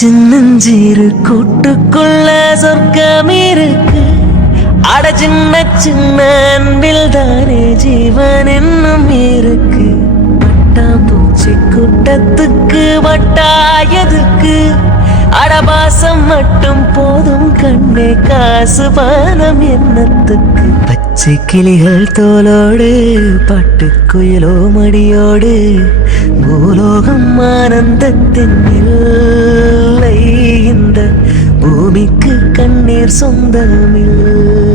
சின்னஞ்சீரு கூட்டுக்குள்ள சொர்க்கம் இருக்கு. அட சின்ன சின்ன அன்பில் தானே ஜீவன் என்னும் இருக்கு. பட்டாம்பூச்சி கூட்டத்துக்கு வட்டாயதுக்கு அடபாசம் மட்டும் போதும் கண்ணே, காசு பானம் என்னத்துக்கு. பச்சை கிளிகள் தோலோடு பாட்டுக்குயிலோ மடியோடு பூலோகம் ஆனந்தத்தின் எல்லை. இந்த பூமிக்கு கண்ணீர் சொந்தமில்லை.